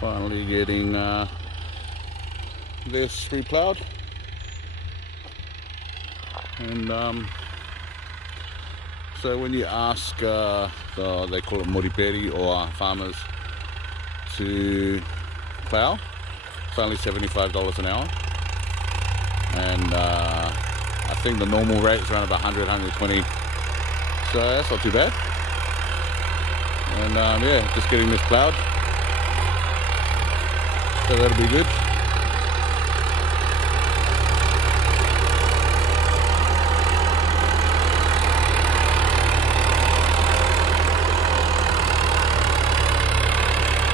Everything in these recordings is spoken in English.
Finally getting this reploughed, and so when you ask they call it moriperi, or farmers, to plough, it's only $75 an hour, and I think the normal rate is around about 100, 120, so that's not too bad. And yeah, just getting this ploughed, so that'll be good.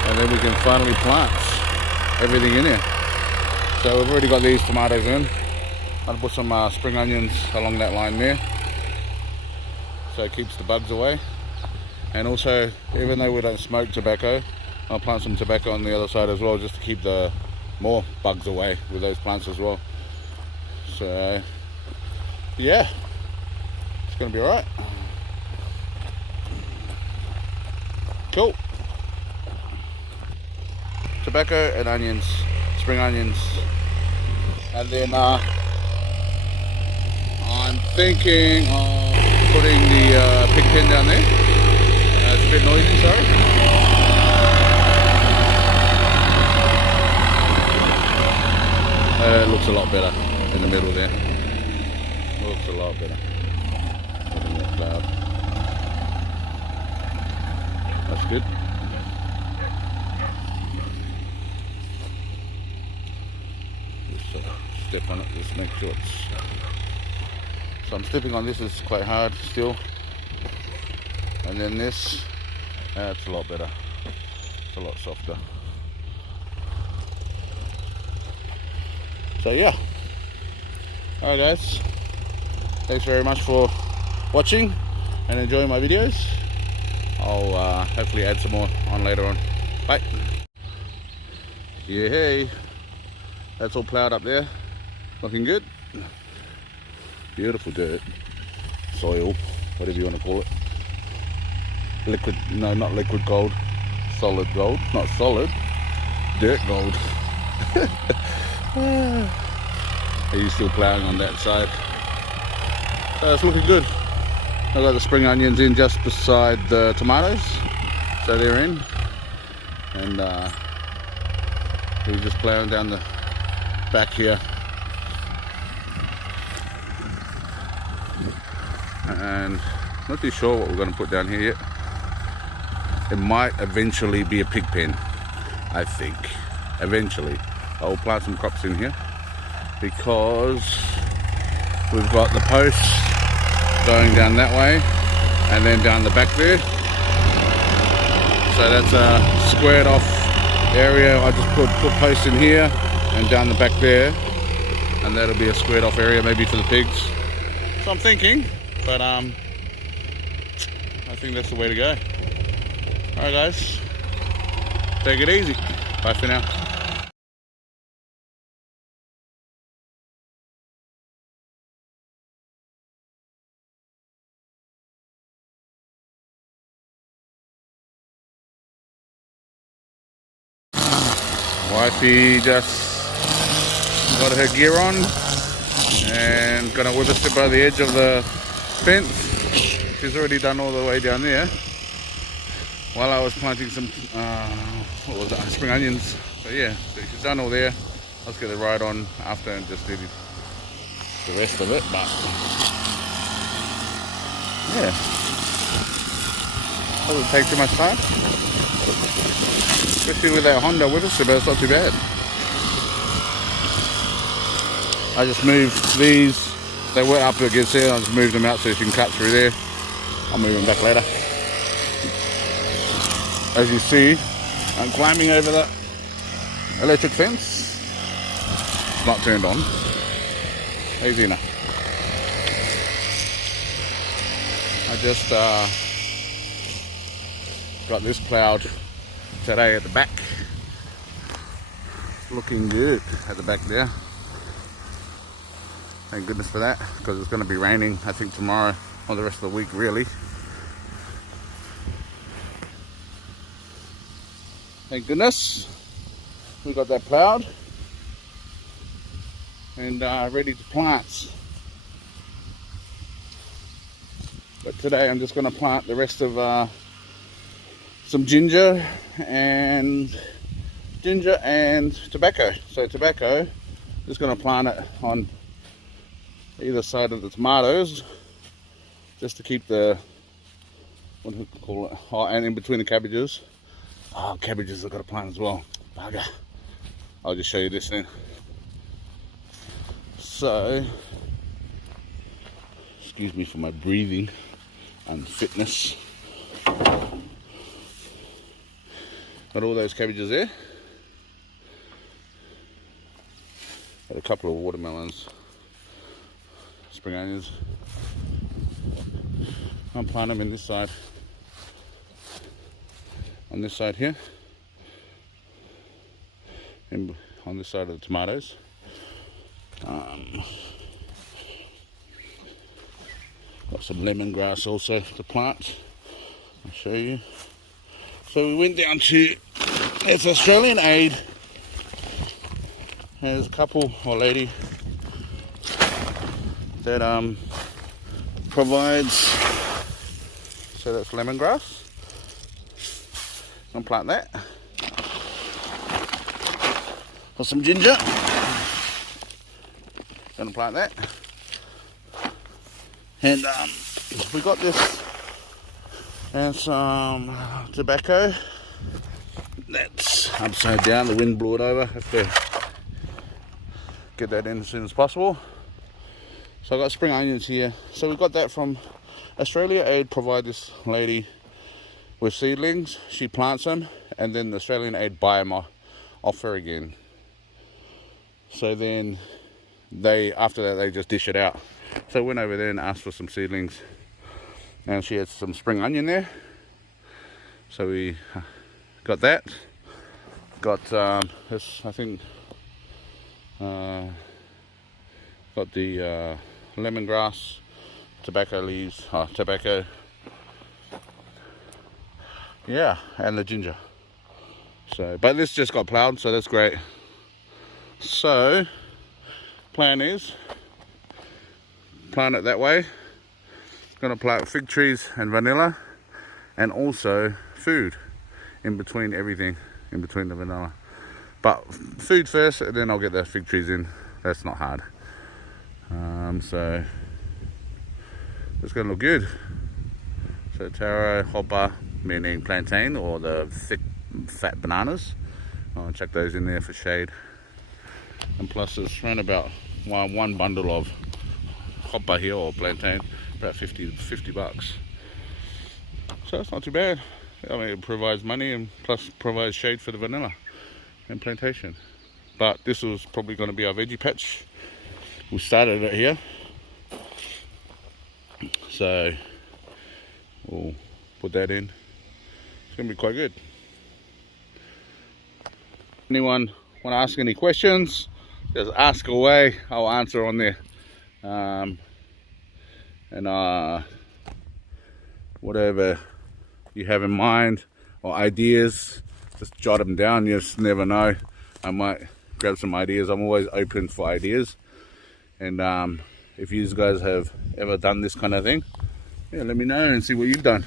And then we can finally plant everything in here. So we've already got these tomatoes in. I'll put some spring onions along that line there, so it keeps the bugs away. And also, even though we don't smoke tobacco, I'll plant some tobacco on the other side as well, just to keep the more bugs away with those plants as well. So yeah, it's gonna be alright. Cool. Tobacco and onions, spring onions, and then I'm thinking of putting the pig pen down there. It's a bit noisy, sorry. It looks a lot better in the middle there. Looks a lot better. That's good. Just step on it, just make sure it's... So I'm stepping on this, it's quite hard still. And then this, that's a lot better. It's a lot softer. So yeah. Alright guys. Thanks very much for watching and enjoying my videos. I'll hopefully add some more on later on. Bye. Yeah, hey. That's all ploughed up there. Looking good. Beautiful dirt. Soil. Whatever you want to call it. Liquid, no, not liquid gold. Solid gold. Not solid. Dirt gold. He's still ploughing on that side. So it's looking good. I've got the spring onions in just beside the tomatoes, so they're in, and he's just ploughing down the back here, and not too sure what we're going to put down here yet. It might eventually be a pig pen, I think. Eventually I'll plant some crops in here, because we've got the posts going down that way and then down the back there, so that's a squared off area. I just put posts in here and down the back there, and that'll be a squared off area maybe for the pigs. So I'm thinking, but I think that's the way to go. Alright guys, take it easy. Bye for now. Wifey just got her gear on and gonna whip a step by the edge of the fence. She's already done all the way down there while I was planting some what was that, spring onions. So yeah, so she's done all there. I'll just get the ride on after and just do the rest of it, but yeah, doesn't take too much time. Especially with that Honda with us, but it's not too bad. I just moved these, they were up against there, I just moved them out so you can cut through there. I'll move them back later. As you see, I'm climbing over the electric fence. It's not turned on. Easy enough. I just got this ploughed today at the back. Looking good at the back there. Thank goodness for that, because it's going to be raining I think tomorrow or the rest of the week really. Thank goodness. we got that ploughed and ready to plant. But today I'm just going to plant the rest of some ginger and tobacco. So tobacco, just going to plant it on either side of the tomatoes just to keep the, what do we call it, oh, and in between the cabbages. Oh, cabbages I've got to plant as well. Bugger. I'll just show you this then. So, excuse me for my breathing and fitness. Got all those cabbages there. Got a couple of watermelons, spring onions. I'll plant them in this side. On this side here. And on this side of the tomatoes. Got some lemongrass also to plant. I'll show you. So we went down to, it's Australian Aid. There's a couple or lady that provides, so that's lemongrass. I'll plant that. Got some ginger. Gonna plant that. And we got this and some tobacco. That's upside down, the wind blew it over. Have to get that in as soon as possible. So I've got spring onions here. So we got that from Australia Aid, provide this lady with seedlings. She plants them and then the Australian Aid buy them off her again. So then after that they just dish it out. So I went over there and asked for some seedlings and she had some spring onion there. So we got that. Got this, I think, got the lemongrass, tobacco leaves, tobacco, yeah, and the ginger. So, but this just got ploughed, so that's great. So, plan is plant it that way. Gonna plant fig trees and vanilla, and also food in between everything, in between the vanilla. But food first, and then I'll get the fig trees in. That's not hard. So it's gonna look good. So taro, hopper, meaning plantain, or the thick, fat bananas. I'll chuck those in there for shade. And plus it's around about one bundle of hopper here, or plantain, about 50 bucks. So it's not too bad. I mean, it provides money and plus provides shade for the vanilla and plantation. But this was probably going to be our veggie patch. We started it here, so we'll put that in. It's going to be quite good. Anyone want to ask any questions, just ask away. I'll answer on there. And whatever you have in mind or ideas, just jot them down. You just never know, I might grab some ideas. I'm always open for ideas. And if you guys have ever done this kind of thing, yeah, let me know and see what you've done.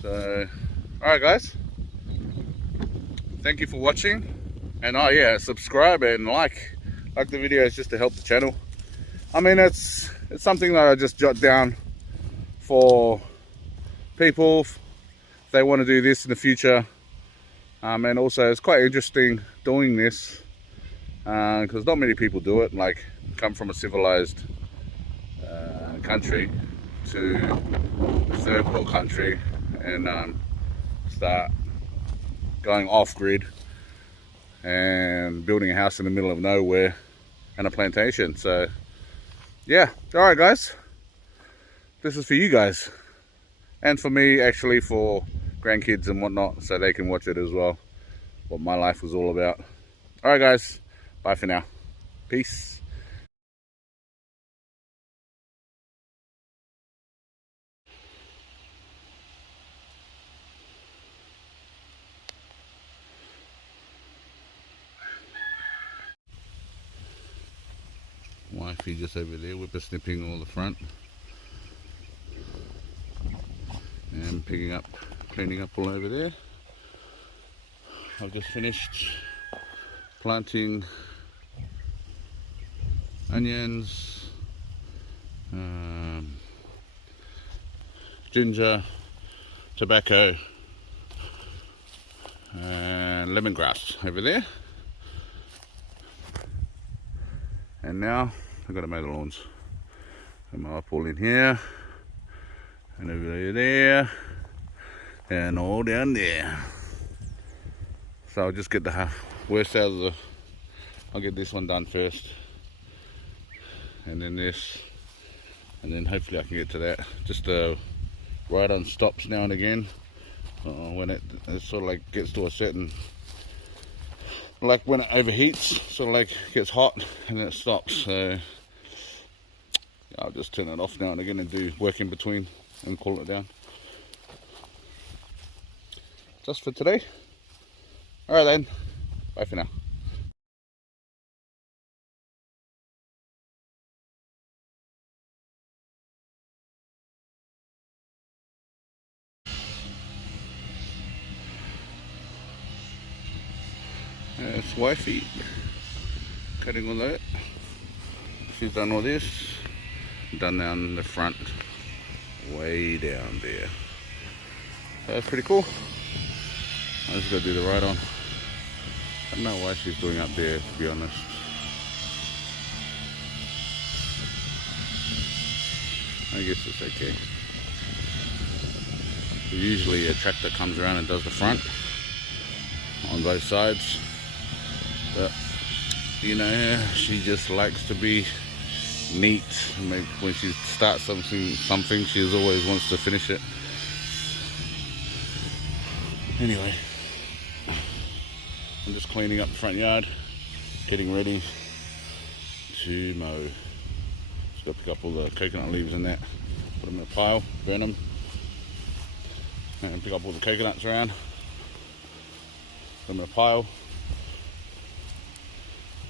So alright guys, thank you for watching. And oh yeah, subscribe and like the videos just to help the channel. I mean, it's something that I just jot down for people if they want to do this in the future. And also it's quite interesting doing this because not many people do it, like come from a civilized country to a third world country and start going off grid and building a house in the middle of nowhere and a plantation. So yeah, all right guys, this is for you guys and for me, actually, for grandkids and whatnot, so they can watch it as well, what my life was all about. All right guys, bye for now. Peace. wifey just over there whippersnipping all the front and cleaning up all over there. I've just finished planting onions, ginger, tobacco and lemongrass over there. And now I've got to mow the lawns. I mow up all in here and over there and all down there. So I'll just get the worst out of the, I'll get this one done first and then this, and then hopefully I can get to that. Just ride on stops now and again when it sort of like gets to a certain, like when it overheats, sort of like gets hot and then it stops. So I'll just turn it off now and again and do work in between and cool it down. Just for today. Alright then, bye for now. That's wifey cutting all that. She's done all this, done down the front, way down there. So that's pretty cool. I just gotta do the ride on. I don't know why she's doing up there, to be honest. I guess it's okay. Usually a tractor comes around and does the front on both sides. But you know, she just likes to be neat. Maybe when she starts something, she always wants to finish it. Anyway, I'm just cleaning up the front yard, getting ready to mow. Just got to pick up all the coconut leaves and that, put them in a pile, burn them, and pick up all the coconuts around, put them in a pile.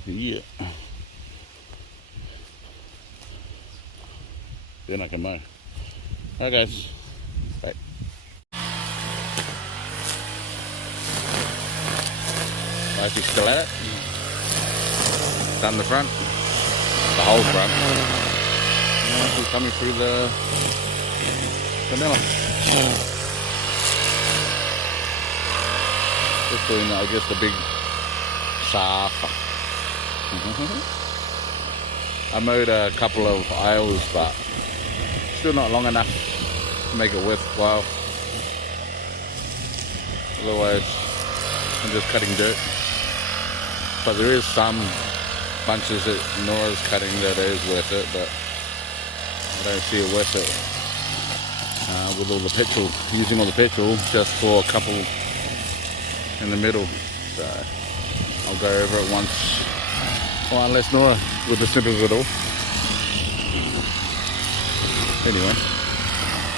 Yeah. Then I can mow. Alright guys, bye. Wifey's still at it. Done the front, the whole front. Yeah, she's coming through the vanilla. Just doing, I guess, the big shaft. I mowed a couple of aisles, but still not long enough to make it worthwhile. Otherwise, I'm just cutting dirt. But there is some bunches that Nora's cutting that is worth it, but I don't see it worth it with all the petrol, using all the petrol just for a couple in the middle. So I'll go over it once. Well, unless Nora with the snippers at all. Anyway,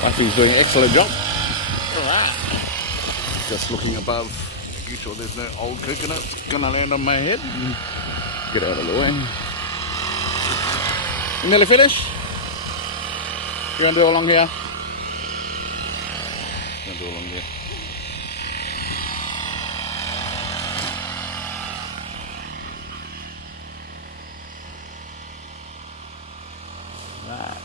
Wifey's doing an excellent job. Alright. Just looking above, making sure there's no old coconut gonna land on my head. Get out of the way. You nearly finished? You gonna do along here? Gonna do along here. Right.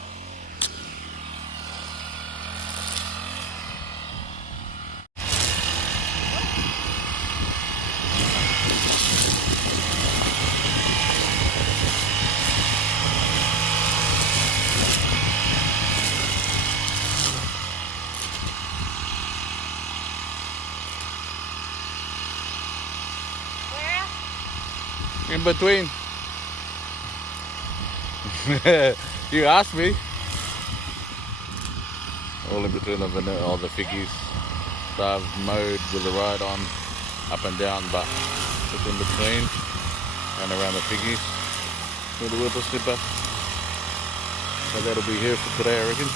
In between. You asked me. All in between all the figgies. So I've mowed with the ride on, up and down, but just in between and around the figgies with the whipper snipper. So that'll be here for today, I reckon.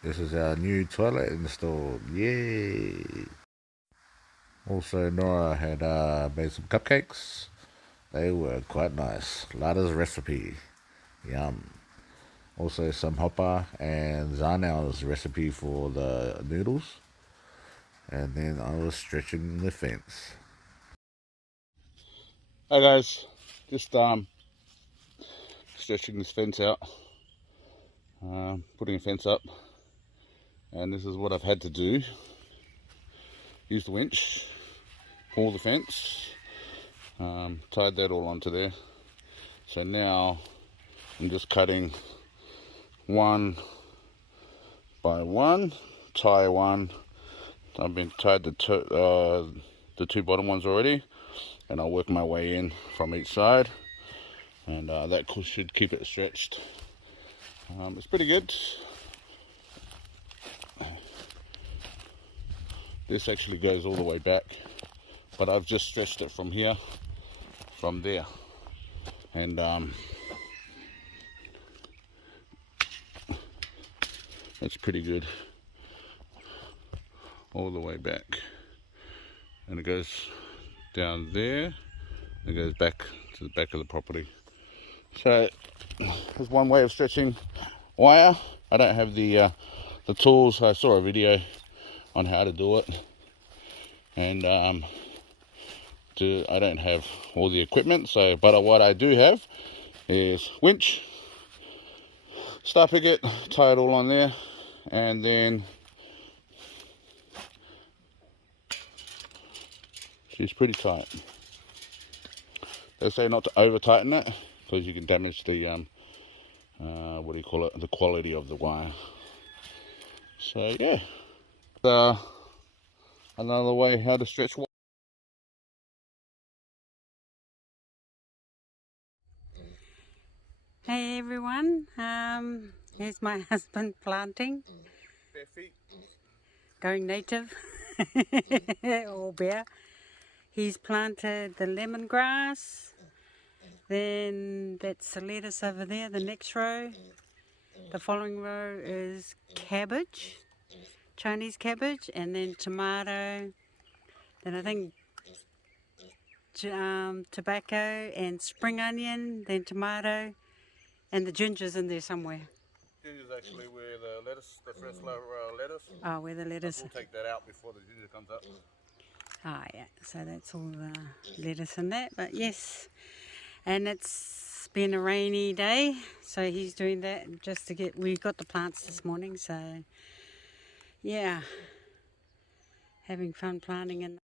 This is our new toilet installed. Yay! Also, Nora had made some cupcakes. They were quite nice. Lada's recipe. Yum. Also some hopper and Zarnow's recipe for the noodles. And then I was stretching the fence. Hi guys, just stretching this fence out, putting a fence up, and this is what I've had to do. Use the winch, pull the fence, tied that all onto there. So now I'm just cutting one by one, tie one. I've been tied the two bottom ones already, and I'll work my way in from each side, and that should keep it stretched. It's pretty good. This actually goes all the way back, but I've just stretched it from here, from there, and it's pretty good all the way back, and it goes down there and goes back to the back of the property. So there's one way of stretching wire. I don't have the tools. I saw a video on how to do it, and I don't have all the equipment. So, but what I do have is winch, star picket, tie it all on there, and then she's pretty tight. They say not to over tighten it because you can damage the what do you call it, the quality of the wire. So yeah, another way how to stretch wire. Hey everyone, here's my husband planting, Bare feet. going native, or bare. He's planted the lemongrass, then that's the lettuce over there, the next row. The following row is cabbage, Chinese cabbage, and then tomato, then I think tobacco and spring onion, then tomato, and the ginger's in there somewhere. Ginger's actually where the lettuce, the fresh lettuce. Oh, where the lettuce. We'll take that out before the ginger comes up. Ah, yeah, so that's all the lettuce and that, but yes, and it's been a rainy day, so he's doing that just to get, we got the plants this morning, so yeah, having fun planting in